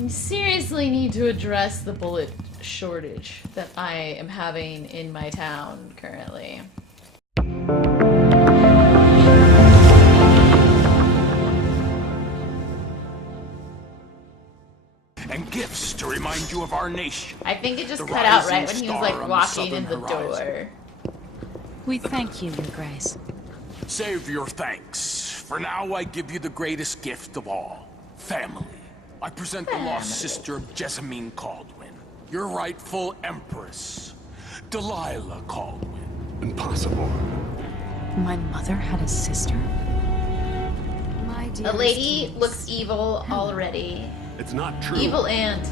You seriously need to address the bullet shortage that I am having in my town currently. And gifts to remind you of our nation. I think it just cut out right when he was like walking in the door. We thank you, Your Grace. Save your thanks. For now, I give you the greatest gift of all. Family. I present the lost sister of Jessamine Caldwin, your rightful empress, Delilah Caldwin. Impossible. My mother had a sister? My The dearest lady niece. looks evil already. It's not true. Evil aunt.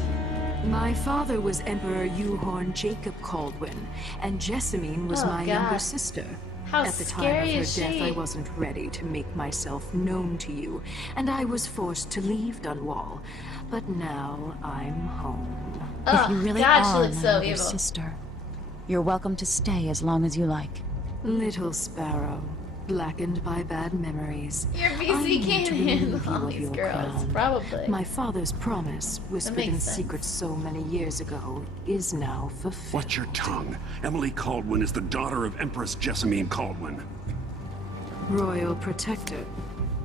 My father was Emperor Euhorn Jacob Caldwin, and Jessamine was my younger God. sister. How At the time scary of her is death, she? I wasn't ready to make myself known to you, and I was forced to leave Dunwall. But now I'm home. If you really God, she are looks my so mother's evil. sister, you're welcome to stay as long as you like. Little sparrow, blackened by bad memories. Your I VC need can't to handle relieve you all of these your girls. crown. Probably. My father's promise, whispered in makes sense. secret so many years ago, is now fulfilled. Watch your tongue. Emily Caldwin is the daughter of Empress Jessamine Caldwin. Royal protector.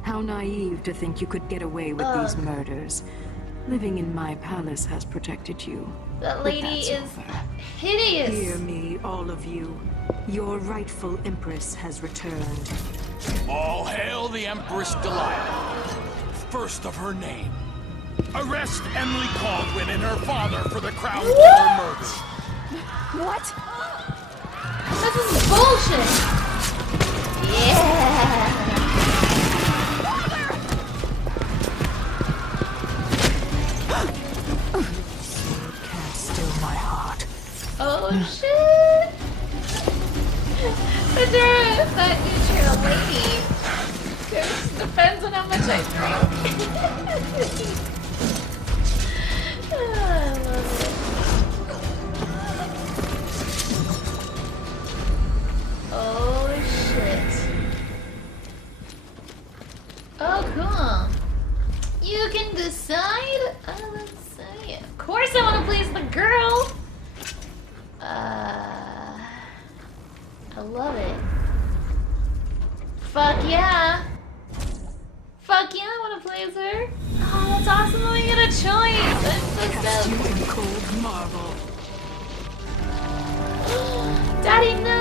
How naive to think you could get away with these murders. Living in my palace has protected you. That but lady that's is over. hideous. Hear me, all of you. Your rightful empress has returned. All hail the Empress Delilah, first of her name. Arrest Emily Caldwin and her father for the crown killer murder. What? This is bullshit. Yeah. Can't still my heart. Oh shit. That neutral lady. It depends on how much I drink. I love it. Oh shit. Oh cool. You can decide? Oh, let's see. Of course I want to please the girl. I love it. Fuck yeah. Fuck yeah, I want to please her. Oh, that's awesome that we get a choice. I'm Cast so you stoked. in cold marble. Daddy, no.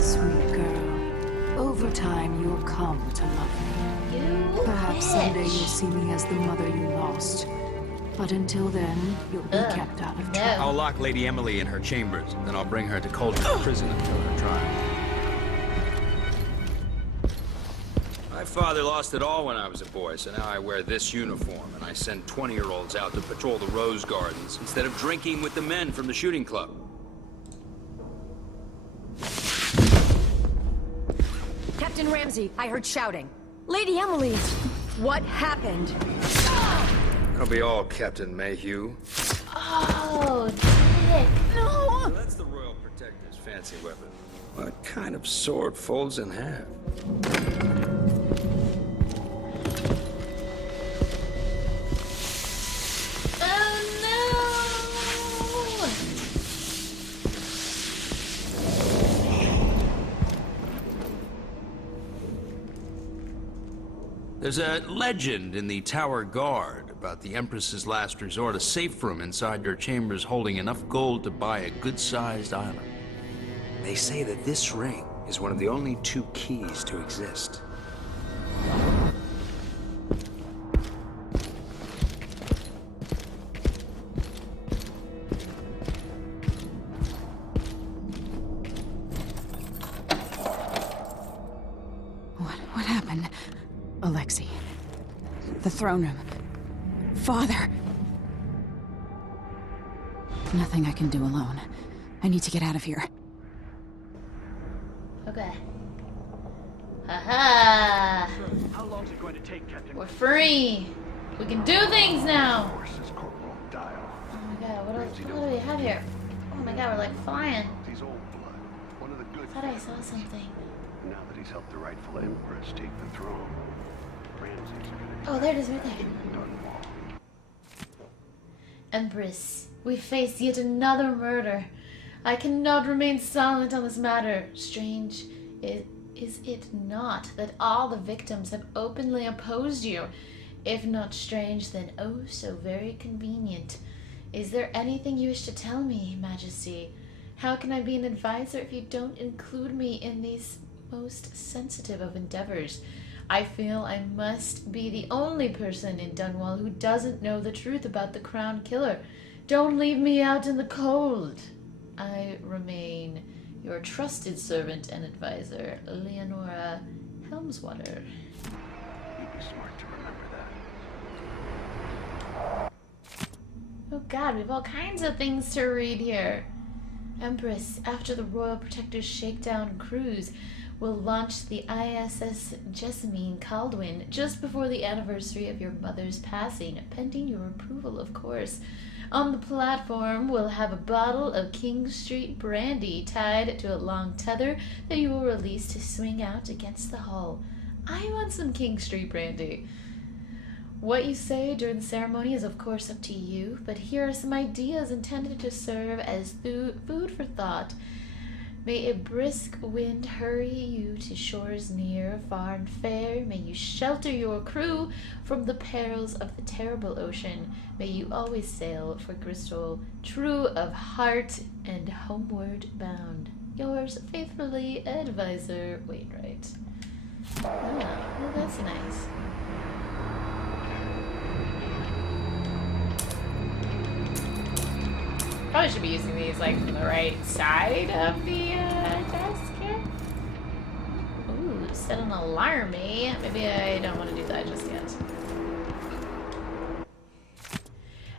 Sweet girl. Over time, you'll come to love me. You Perhaps bitch. someday you'll see me as the mother you lost. But until then, you'll be kept out of trouble. No. I'll lock Lady Emily in her chambers, then I'll bring her to Cauldron Prison until her trial. My father lost it all when I was a boy, so now I wear this uniform, and I send 20-year-olds out to patrol the rose gardens instead of drinking with the men from the shooting club. Captain Ramsey, I heard shouting. Lady Emily, what happened? I'll be all Captain Mayhew. Oh, dick. No! So that's the Royal Protector's fancy weapon. What kind of sword folds in half? Oh no. There's a legend in the Tower Guard about the Empress's last resort, a safe room inside your chambers holding enough gold to buy a good-sized island. They say that this ring is one of the only 2 keys to exist. What happened? Alexei. The throne room. Father. Nothing I can do alone. I need to get out of here. Okay. Haha. How long is it going to take, Captain? We're free. We can do things now. Horses, Corporal Dial. Oh my god, what do we have here? Oh my god, we're like flying. He's old blood. One of the good. I thought I saw something. Now that he's helped the rightful Empress take the throne, Ramsey Oh, there it is right there. Empress, we face yet another murder. I cannot remain silent on this matter. Strange, is it not that all the victims have openly opposed you? If not strange, then oh so very convenient. Is there anything you wish to tell me, Majesty? How can I be an advisor if you don't include me in these most sensitive of endeavors? I feel I must be the only person in Dunwall who doesn't know the truth about the Crown Killer. Don't leave me out in the cold. I remain your trusted servant and advisor, Leonora Helmswater. You'd be smart to remember that. Oh god, we have all kinds of things to read here. Empress, after the Royal Protector's shakedown cruise, will launch the ISS Jessamine Caldwin just before the anniversary of your mother's passing, pending your approval, of course. On the platform, we'll have a bottle of King Street brandy tied to a long tether that you will release to swing out against the hull. I want some King Street brandy. What you say during the ceremony is of course up to you, but here are some ideas intended to serve as food for thought. May a brisk wind hurry you to shores near, far and fair. May you shelter your crew from the perils of the terrible ocean. May you always sail for Bristol, true of heart and homeward bound. Yours faithfully, Advisor Wainwright. Oh, well, that's nice. Probably should be using these like from the right side of the desk here. Ooh, set an alarm, eh? Maybe I don't want to do that just yet.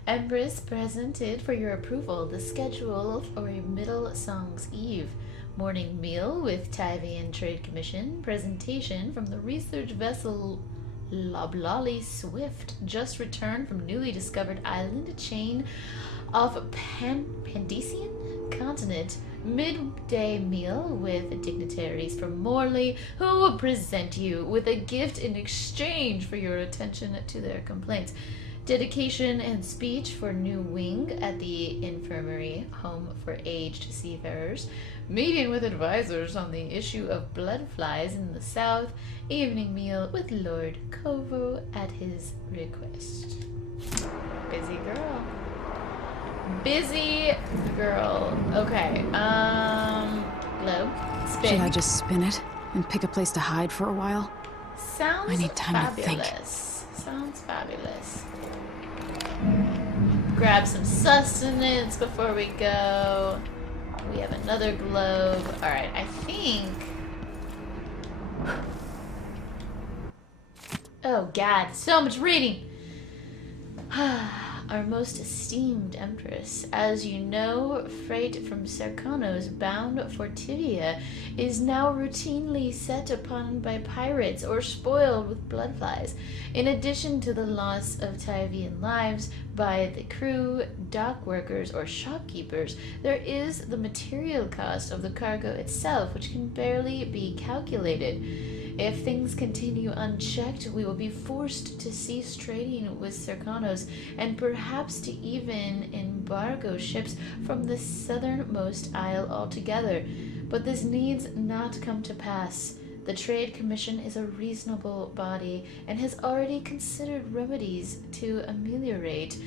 Empress presented for your approval the schedule for your Middle Song's Eve. Morning meal with Tyvian Trade Commission. Presentation from the research vessel Loblolly Swift, just returned from newly discovered island chain of Pandesian continent. Midday meal with dignitaries from Morley, who will present you with a gift in exchange for your attention to their complaints. Dedication and speech for new wing at the infirmary, home for aged seafarers. Meeting with advisors on the issue of blood flies in the south. Evening meal with Lord Kovo at his request. Busy girl. Busy girl. Okay. Globe. Spin. Should I just spin it and pick a place to hide for a while? Sounds I need time fabulous. to think. Sounds fabulous. Grab some sustenance before we go. We have another globe. Alright, I think... Oh god, so much reading! Our most esteemed Empress, as you know, freight from Serkonos bound for Tivia is now routinely set upon by pirates or spoiled with bloodflies. In addition to the loss of Tyvian lives by the crew, dock workers, or shopkeepers, there is the material cost of the cargo itself, which can barely be calculated. If things continue unchecked, we will be forced to cease trading with Serkonos and perhaps to even embargo ships from the southernmost isle altogether. But this needs not come to pass. The Trade Commission is a reasonable body and has already considered remedies to ameliorate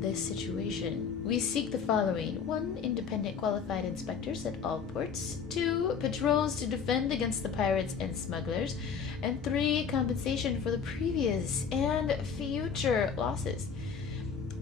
this situation. We seek the following: 1, independent qualified inspectors at all ports; 2, patrols to defend against the pirates and smugglers; and 3, compensation for the previous and future losses.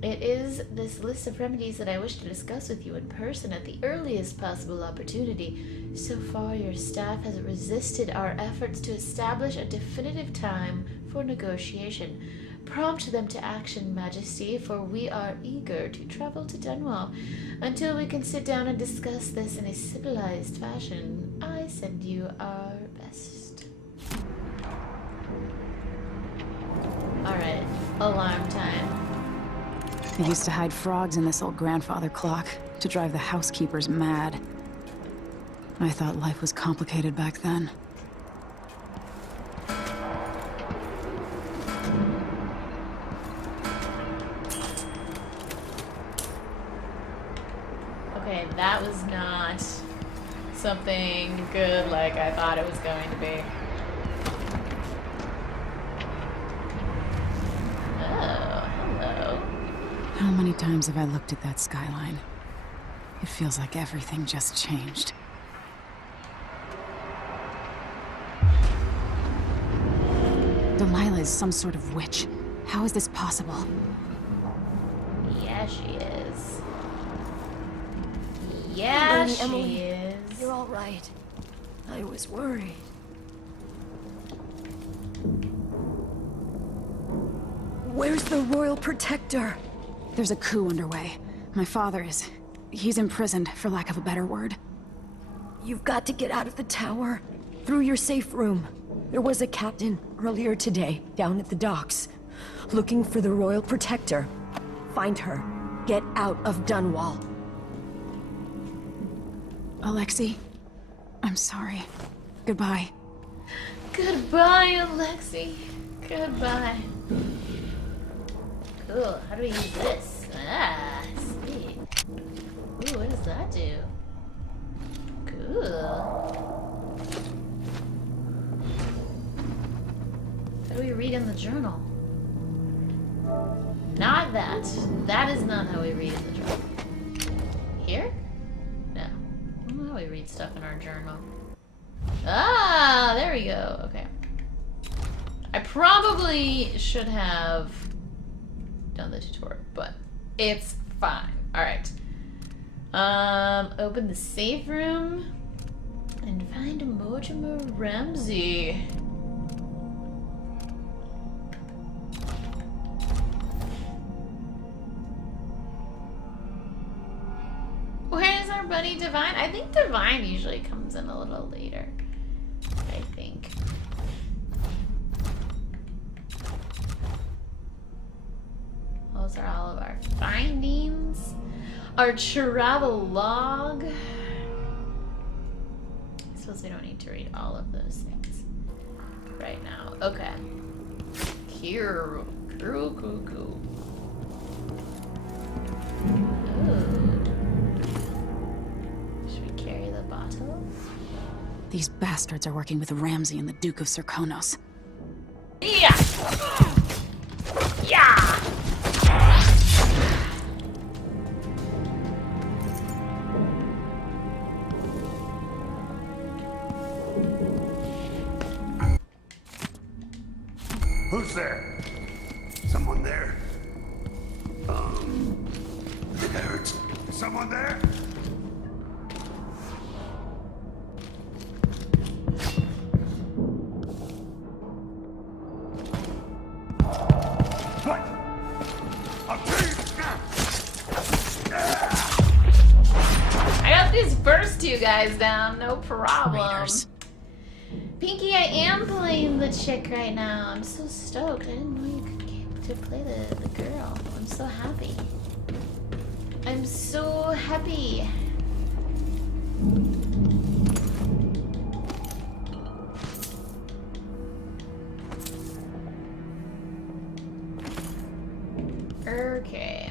It is this list of remedies that I wish to discuss with you in person at the earliest possible opportunity. So far, your staff has resisted our efforts to establish a definitive time for negotiation. Prompt them to action, Majesty, for we are eager to travel to Dunwall. Until we can sit down and discuss this in a civilized fashion, I send you our best. Alright, alarm time. I used to hide frogs in this old grandfather clock to drive the housekeepers mad. I thought life was complicated back then. that was not something good like I thought it was going to be. Oh, hello. How many times have I looked at that skyline? It feels like everything just changed. Delilah is some sort of witch. How is this possible? Yeah, she is. Yeah, Lady she Emily, is. You're all right. I was worried. Where's the Royal Protector? There's a coup underway. My father is... he's imprisoned, for lack of a better word. You've got to get out of the tower. Through your safe room. There was a captain earlier today, down at the docks. Looking for the Royal Protector. Find her. Get out of Dunwall. Alexi, I'm sorry. Goodbye. Goodbye, Alexi. Goodbye. Cool. How do we use this? Ah, sweet. Ooh, what does that do? Cool. How do we read in the journal? Not that. That is not how we read in the journal. Here? No. I don't know how we read stuff in our journal. Ah, there we go. Okay. I probably should have done the tutorial, but it's fine. Alright. Open the safe room and find Mortimer Ramsey. Where's our buddy Divine? I think Divine usually comes in a little later. I think. Those are all of our findings. Our travel log. I suppose we don't need to read all of those things right now. Okay. Cool. Ooh. Should we carry the bottle? These bastards are working with Ramsey and the Duke of Serkonos. Yeah! Yeah! Who's there? Someone there? It hurts. Is someone there? What? I'll I got these first two guys down, no problem. Raiders. Pinky, I am playing the chick right now. I'm so stoked. I didn't know you could get to play the girl. I'm so happy. I'm so happy. Okay.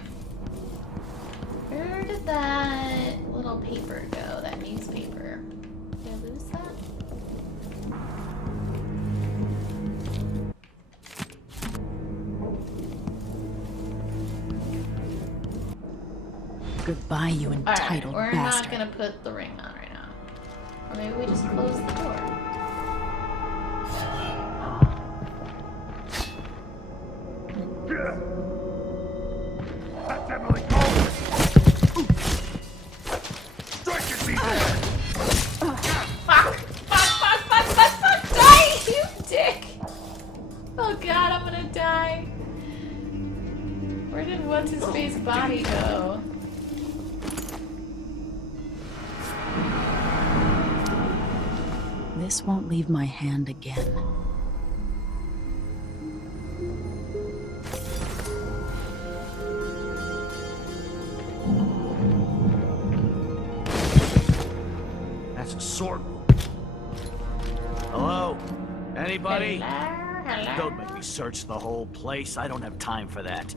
Where did that little paper go? That newspaper? Did I lose that? Goodbye, you entitled Alright, we're bastard. not gonna put the ring on right now. Or maybe we just close the door. That's Emily Coleman! Strike your teeth! Fuck! Die, you dick! Oh god, I'm gonna die. Where did what's-his-face body go? This won't leave my hand again. That's a sword wound. Hello? Anybody? Hello? Don't make me search the whole place. I don't have time for that.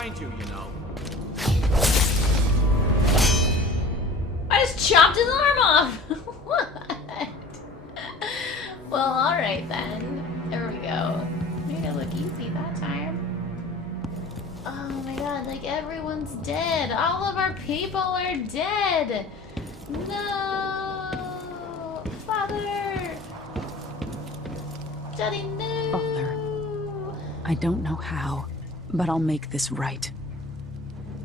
behind you, you know. I just chopped his arm off! What? Well, alright then. There we go. Made it look easy that time. Oh my god, like everyone's dead. All of our people are dead! No! Father! Daddy, no! Father, I don't know how, but I'll make this right.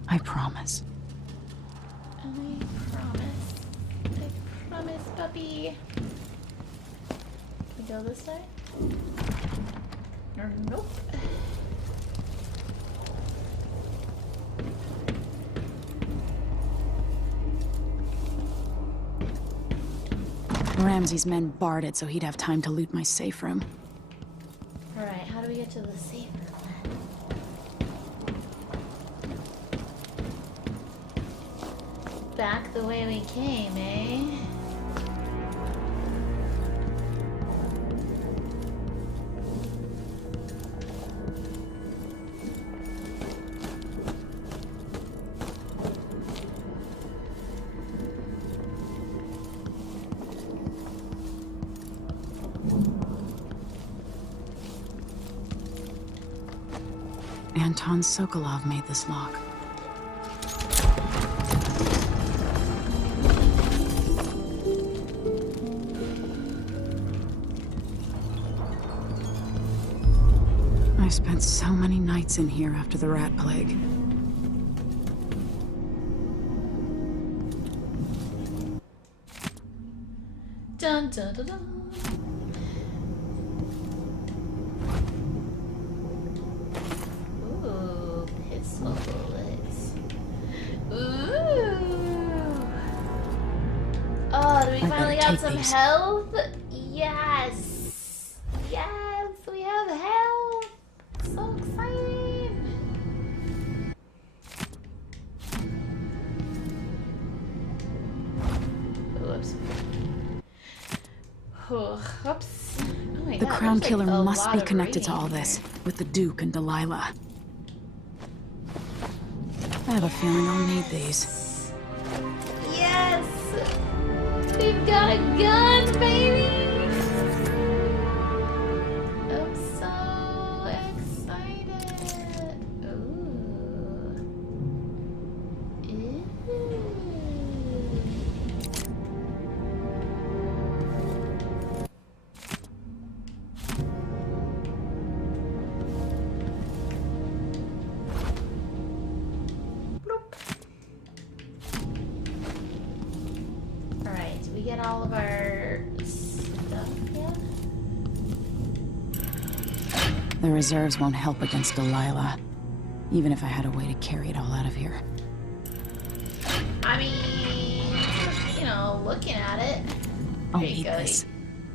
I promise. I promise, puppy. Can we go this way? Or nope. Ramsey's men barred it so he'd have time to loot my safe room. Alright, how do we get to the safe room then? Back the way we came, eh? Anton Sokolov made this lock. I spent so many nights in here after the rat plague. Dun dun dun dun. Ooh, pistol bullets. Ooh. Oh, do we finally got some health? Yes. Yes, we have health. So exciting. Whoops. Oh, whoops. Oh my The God, Crown there's, Killer like, a must lot be of connected to rating. all this, with the Duke and Delilah. I have a feeling I'll need these. Yes! We've got a gun, baby! I'm so excited. Ooh. Ooh. Alright, did we get all of our stuff yet? The reserves won't help against Delilah, even if I had a way to carry it all out of here. I mean, you know, looking at it. I'll There you need go. this.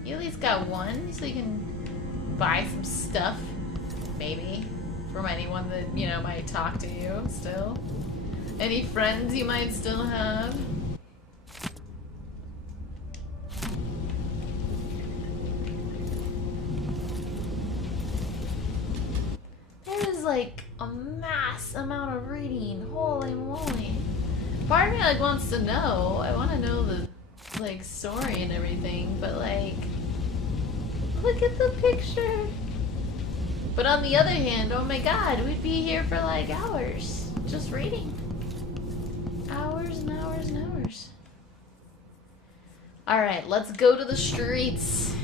You at least got one, so you can buy some stuff, maybe, from anyone that, you know, might talk to you still. Any friends you might still have. There's like a mass amount of reading. Holy moly. Part of me like wants to know. I want to know the like story and everything, but like look at the picture. But on the other hand, oh my god, we'd be here for like hours just reading. Hours and hours and hours. Alright, let's go to the streets.